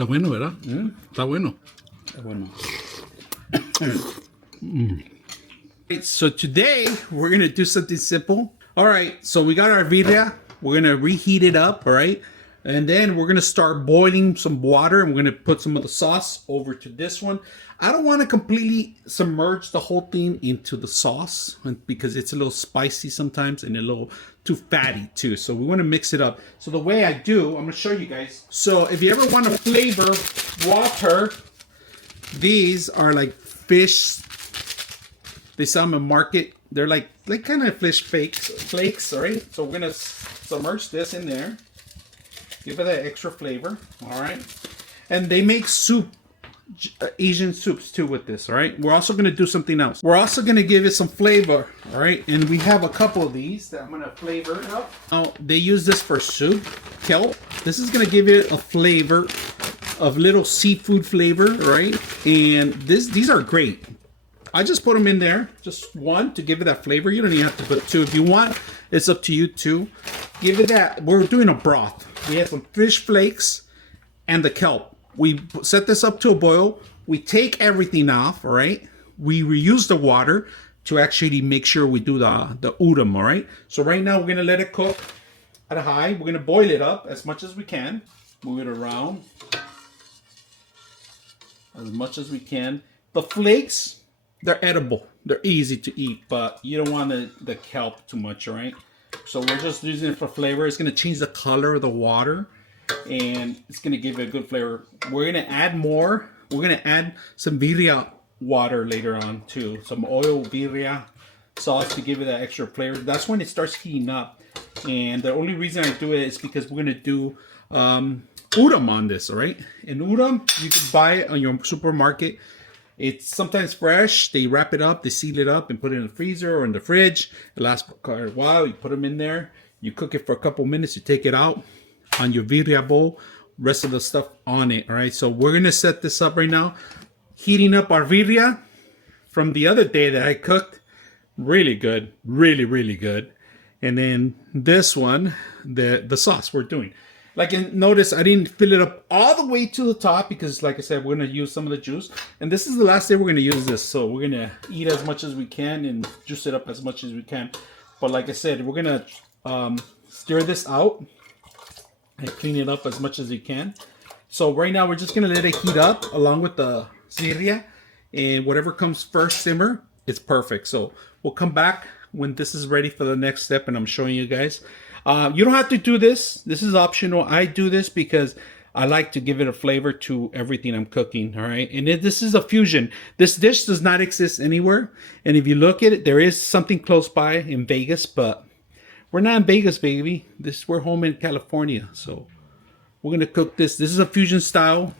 Está bueno, ¿verdad? Está bueno. Está bueno. So today we're gonna do something simple. All right, so we got our birria. We're gonna reheat it up, all right? And then we're gonna start boiling some water, and we're gonna put some of the sauce over to this one. I don't want to completely submerge the whole thing into the sauce because it's a little spicy sometimes and a little too fatty too. So we want to mix it up. So the way I do, I'm gonna show you guys. So if you ever want to flavor water, these are like fish. They sell them in market. They're like kind of fish flakes, all right? So we're gonna submerge this in there. Give it that extra flavor, all right? And they make soup, Asian soups too with this, all right? We're also gonna do something else. We're also gonna give it some flavor, all right? And we have a couple of these that I'm gonna flavor it up. Now, they use this for soup, kelp. This is gonna give it a flavor of little seafood flavor, right? And these are great. I just put them in there, just one to give it that flavor. You don't even have to put two if you want. It's up to you too. Give it that. We're doing a broth. We have some fish flakes and the kelp. We set this up to a boil. We take everything off, all right? We reuse the water to actually make sure we do the udon, all right? So right now we're gonna let it cook at a high. We're gonna boil it up as much as we can. Move it around as much as we can. The flakes, they're edible. They're easy to eat, but you don't want the kelp too much, all right? So we're just using it for flavor. It's gonna change the color of the water and it's gonna give it a good flavor. We're gonna add more. We're gonna add some birria water later on too. Some oil birria sauce to give it that extra flavor. That's when it starts heating up. And the only reason I do it is because we're gonna do udon on this, all right? And udon, you can buy it on your supermarket. It's sometimes fresh. They wrap it up, they seal it up and put it in the freezer or in the fridge. It lasts quite a while. You put them in there. You cook it for a couple minutes. You take it out on your birria bowl. Rest of the stuff on it, all right? So we're going to set this up right now. Heating up our birria from the other day that I cooked. Really good. Really, really good. And then this one, the sauce we're doing. Like, notice I didn't fill it up all the way to the top because, like I said, we're going to use some of the juice. And this is the last day we're going to use this. So we're going to eat as much as we can and juice it up as much as we can. But like I said, we're going to stir this out and clean it up as much as we can. So right now, we're just going to let it heat up along with the birria. And whatever comes first simmer, it's perfect. So we'll come back when this is ready for the next step. And I'm showing you guys. You don't have to do this. This is optional. I do this because I like to give it a flavor to everything I'm cooking. All right. And this is a fusion. This dish does not exist anywhere. And if you look at it, there is something close by in Vegas, but we're not in Vegas, baby. We're home in California. So we're going to cook this. This is a fusion style.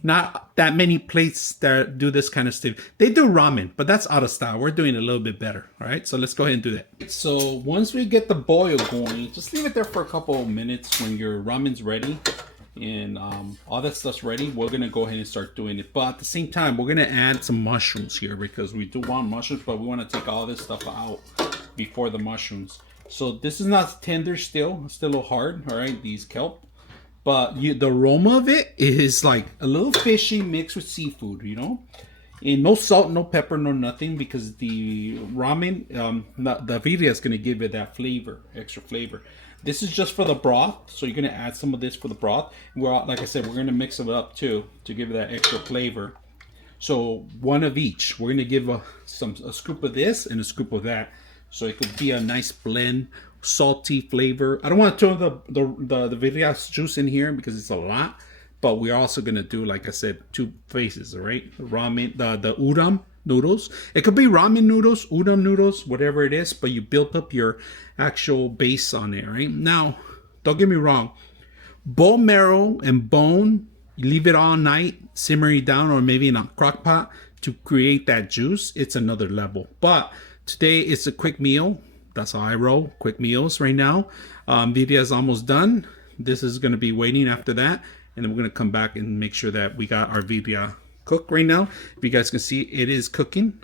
Not that many places that do this kind of stuff. They do ramen, but that's out of style. We're doing it a little bit better. All right, so let's go ahead and do that. So once we get the boil going, just leave it there for a couple of minutes. When your ramen's ready and all that stuff's ready, we're gonna go ahead and start doing it. But at the same time, we're gonna add some mushrooms here because we do want mushrooms, but we want to take all this stuff out before the mushrooms. So this is not tender still. It's still a little hard. All right, these kelp. But the aroma of it is like a little fishy mixed with seafood, you know? And no salt, no pepper, no nothing because the ramen, the birria is going to give it that flavor, extra flavor. This is just for the broth. So you're going to add some of this for the broth. Like I said, we're going to mix it up too to give it that extra flavor. So one of each. We're going to give a scoop of this and a scoop of that. So it could be a nice blend. Salty flavor. I don't want to throw the birria juice in here because it's a lot, but we're also gonna do, like I said, two phases. All right, the ramen, the udon noodles. It could be ramen noodles, udon noodles, whatever it is, but you build up your actual base on it. Right now, don't get me wrong, bone marrow and bone, you leave it all night simmering down, or maybe in a crock pot to create that juice. It's another level. But today it's a quick meal. That's how I roll. Quick meals right now. Birria is almost done. This is going to be waiting after that. And then we're going to come back and make sure that we got our birria cooked right now. If you guys can see, it is cooking.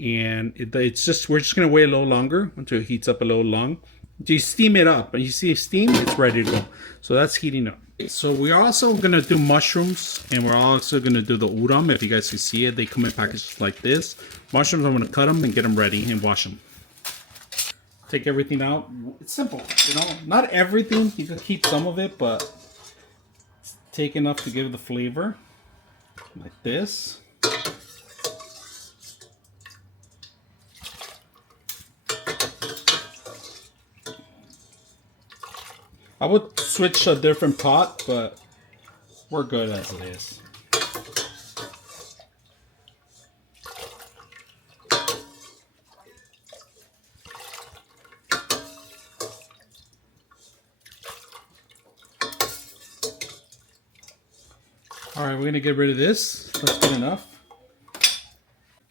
And we're just going to wait a little longer until it heats up a little long. You steam it up, and you see steam, it's ready to go. So that's heating up. So we're also gonna do mushrooms, and we're also gonna do the udon. If you guys can see it, they come in packages like this. Mushrooms, I'm gonna cut them and get them ready and wash them. Take everything out. It's simple, you know. Not everything. You can keep some of it, but take enough to give it the flavor, like this. I would switch a different pot, but we're good as it is. Alright, we're going to get rid of this. That's good enough.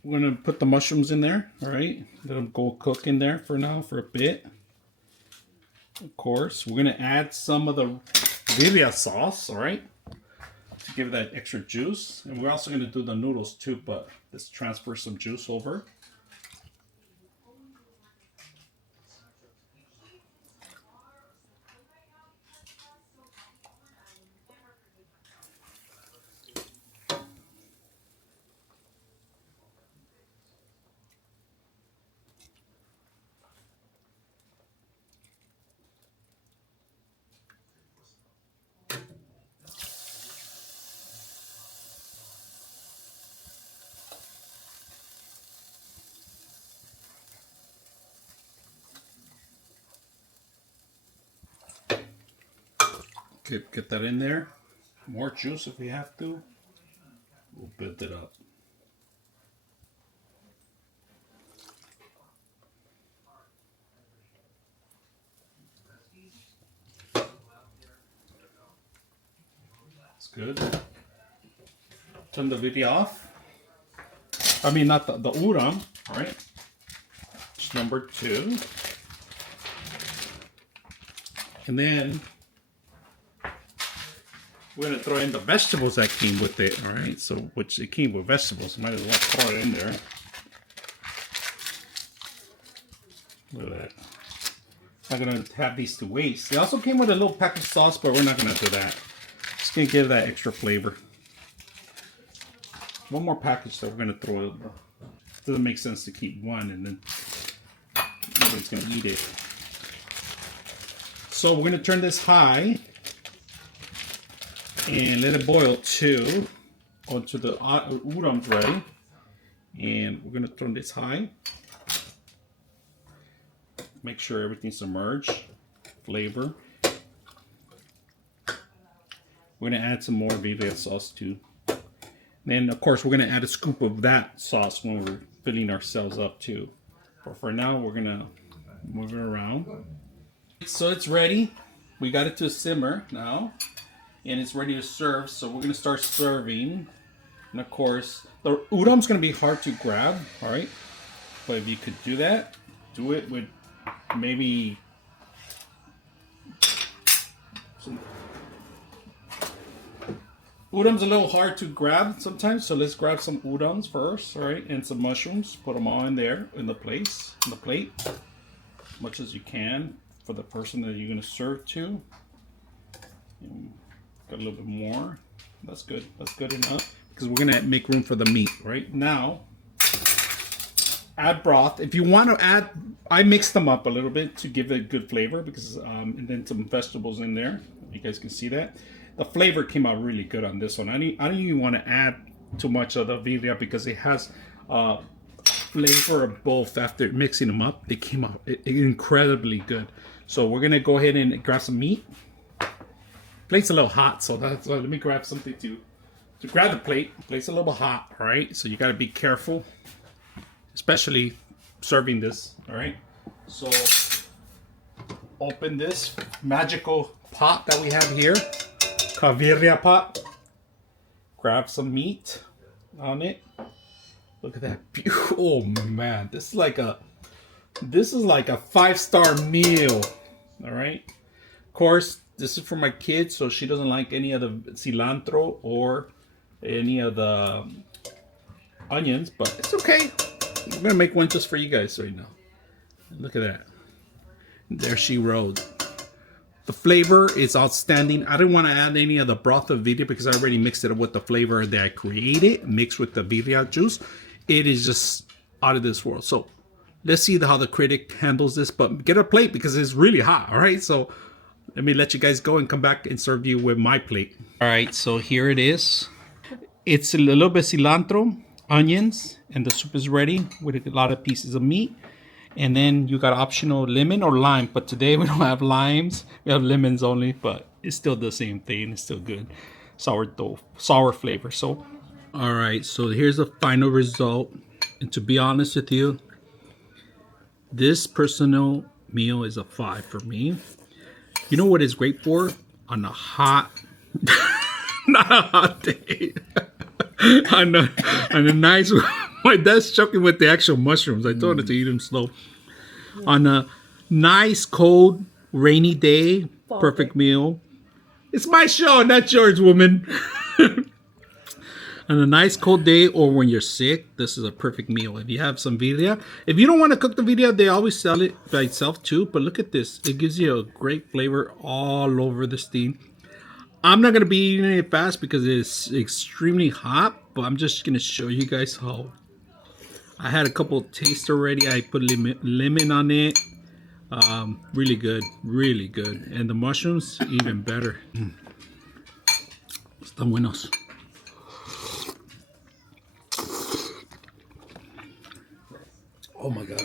We're going to put the mushrooms in there. Alright, let them go cook in there for now for a bit. Of course, we're going to add some of the birria sauce, alright, to give that extra juice. And we're also going to do the noodles too, but let's transfer some juice over. Get that in there. More juice if we have to. We'll build it up. That's good. Turn the video off. I mean, not the udon, right? It's number 2. And then we're gonna throw in the vegetables that came with it, all right? So, which it came with vegetables, might as well throw it in there. Look at that. Not gonna have these to waste. It also came with a little pack of sauce, but we're not gonna do that. Just gonna give that extra flavor. One more package that we're gonna throw in. It doesn't make sense to keep one and then nobody's gonna eat it. So we're gonna turn this high and let it boil too until the udon's ready. And we're gonna turn this high. Make sure everything's submerged. Flavor. We're gonna add some more birria sauce too. Then of course we're gonna add a scoop of that sauce when we're filling ourselves up too. But for now we're gonna move it around. So it's ready. We got it to simmer now. And it's ready to serve, so we're gonna start serving. And of course, the udon's gonna be hard to grab, all right? But if you could do that, do it with maybe some. Udon's a little hard to grab sometimes, so let's grab some udons first, all right? And some mushrooms. Put them all in there in the plate, as much as you can for the person that you're gonna serve to. Got a little bit more. That's good. That's good enough. Because we're going to make room for the meat. Right now, add broth. If you want to add, I mix them up a little bit to give it good flavor. Because and then some vegetables in there. You guys can see that. The flavor came out really good on this one. I don't even want to add too much of the birria because it has flavor of both. After mixing them up, they came out incredibly good. So we're going to go ahead and grab some meat. Plate's a little hot, so that's let me grab something to grab the plate. Plate's a little hot, all right? So you got to be careful, especially serving this, all right? So open this magical pot that we have here, birria pot. Grab some meat on it. Look at that. Oh man, this is like a 5-star meal, all right? Of course. This is for my kid, so she doesn't like any of the cilantro or any of the onions, but it's okay. I'm gonna make one just for you guys right now. Look at that. There she rode. The flavor is outstanding. I didn't want to add any of the broth of birria because I already mixed it up with the flavor that I created, mixed with the birria juice. It is just out of this world. So let's see how the critic handles this, but get a plate because it's really hot. All right, so let me let you guys go and come back and serve you with my plate. All right, so here it is. It's a little bit cilantro, onions, and the soup is ready with a lot of pieces of meat. And then you got optional lemon or lime, but today we don't have limes. We have lemons only, but it's still the same thing. It's still good. Sour flavor. So, all right, so here's the final result. And to be honest with you, this personal meal is a 5 for me. You know what it's great for? On a hot, not a hot day. on a nice, my dad's choking with the actual mushrooms. I told him to eat them slow. On a nice, cold, rainy day, perfect meal. It's my show, not yours, woman. On a nice, cold day or when you're sick, this is a perfect meal. If you have some birria, if you don't want to cook the birria, they always sell it by itself too. But look at this. It gives you a great flavor all over the steam. I'm not going to be eating it fast because it's extremely hot, but I'm just going to show you guys how. I had a couple of tastes already. I put lemon on it. Really good, really good. And the mushrooms, even better. Están buenos. Oh my God.